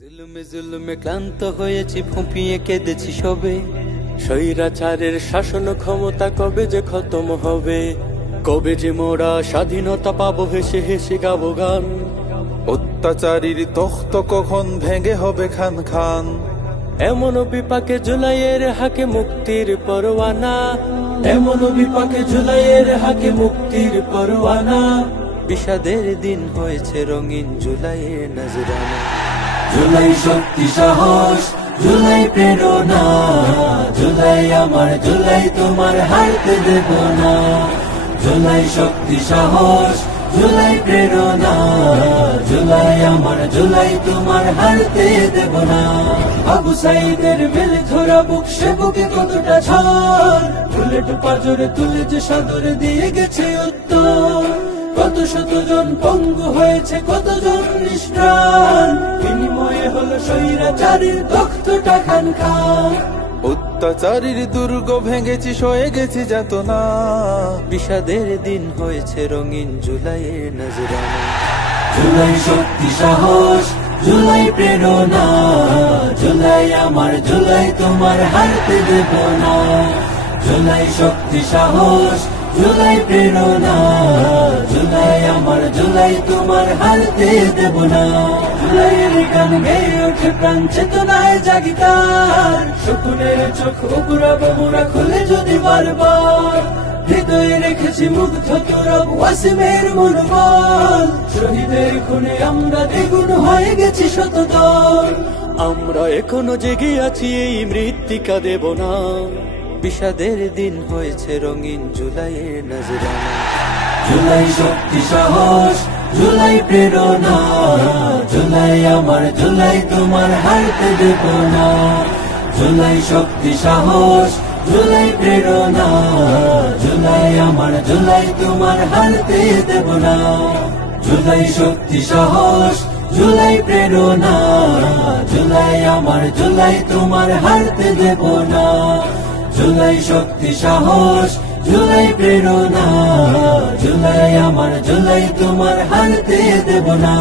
জুলুমে জুলুমে ক্লান্ত হয়েছি, ফুঁপিয়ে কেঁদেছি সবে। স্বৈরাচারের শাসন ক্ষমতা কবে যে খতম হবে, কবে যে মোরা স্বাধীনতা পাবো, হেসে হেসে গাবো গান। অত্যাচারীর তখ্ত কখন ভেঙে হবে খান খান। এমন বিপাকে জুলাইয়ের হাকে মুক্তির পরোয়ানা, এমন বিপাকে জুলাইয়ের হাকে মুক্তির পরোয়ানা। বিষাদের দিন হয়েছে রঙিন জুলাইয়ের নজরানা। জুলাই শক্তি সাহস, জুলাই প্রেরণা, জুলাই আমার, জুলাই তোমার হারতে দেব না। জুলাই শক্তি সাহস, জুলাই প্রেরণা, জুলাই আমার, জুলাই তোমার হারতে দেব না। আবু সাইদের মেল ধরা বুক, সে বুকে কতটা ঝড়, বুলেট পাজরে তুলে যে সাদরে দিয়ে গেছে উত্তর। কত শত জন পঙ্গু হয়েছে, কতজন নিষ্প্রাণ, বিনিময়ে হলো স্বৈরাচারীর রক্তটা খান খান। অত্যাচারীর দুর্গ ভেঙেছি, সয়ে গেছি যাতনা। বিষাদের দিন হয়েছে রঙিন জুলাইয়ের নজরানা। জুলাই শক্তি সাহস, জুলাই প্রেরণা, জুলাই আমার, জুলাই তোমার হারতে দেব না। জুলাই শক্তি সাহস, জুলাই প্রেরণা, জুলাই আমার, জুলাই তোমার হারতে দেব না। জুলাইয়ের গান গেয়ে ওঠে প্রাণ চেতনায় জাগিতার, শকুনের চোখ উকুরাবো মোরা খুলে যদি বারবার। হৃদয়ে রেখেছি মুগ্ধ তোরব ওয়াসিমের মনোবল, শহীদের খুনে আমরা দ্বিগুণ হয়ে গেছি শতদল। আমরা এখনো জেগে আছি, এই মৃত্তিকা দেব না। বিষাদের দিন হয়েছে রঙিন জুলাইয়ের নজরানা। জুলাই শক্তি সাহস, জুলাই প্রেরণা, জুলাই আমার, জুলাই তোমার হারতে দেব না। জুলাই শক্তি সাহস, জুলাই প্রেরণা, জুলাই আমার, জুলাই তোমার হারতে দেব না। জুলাই শক্তি সাহস, জুলাই প্রেরণা, জুলাই আমার, জুলাই তোমার হারতে দেব না। জুলাই শক্তি সাহস, জুলাই প্রেরণা, জুলাই আমার, জুলাই তোমার হারতে দেব না।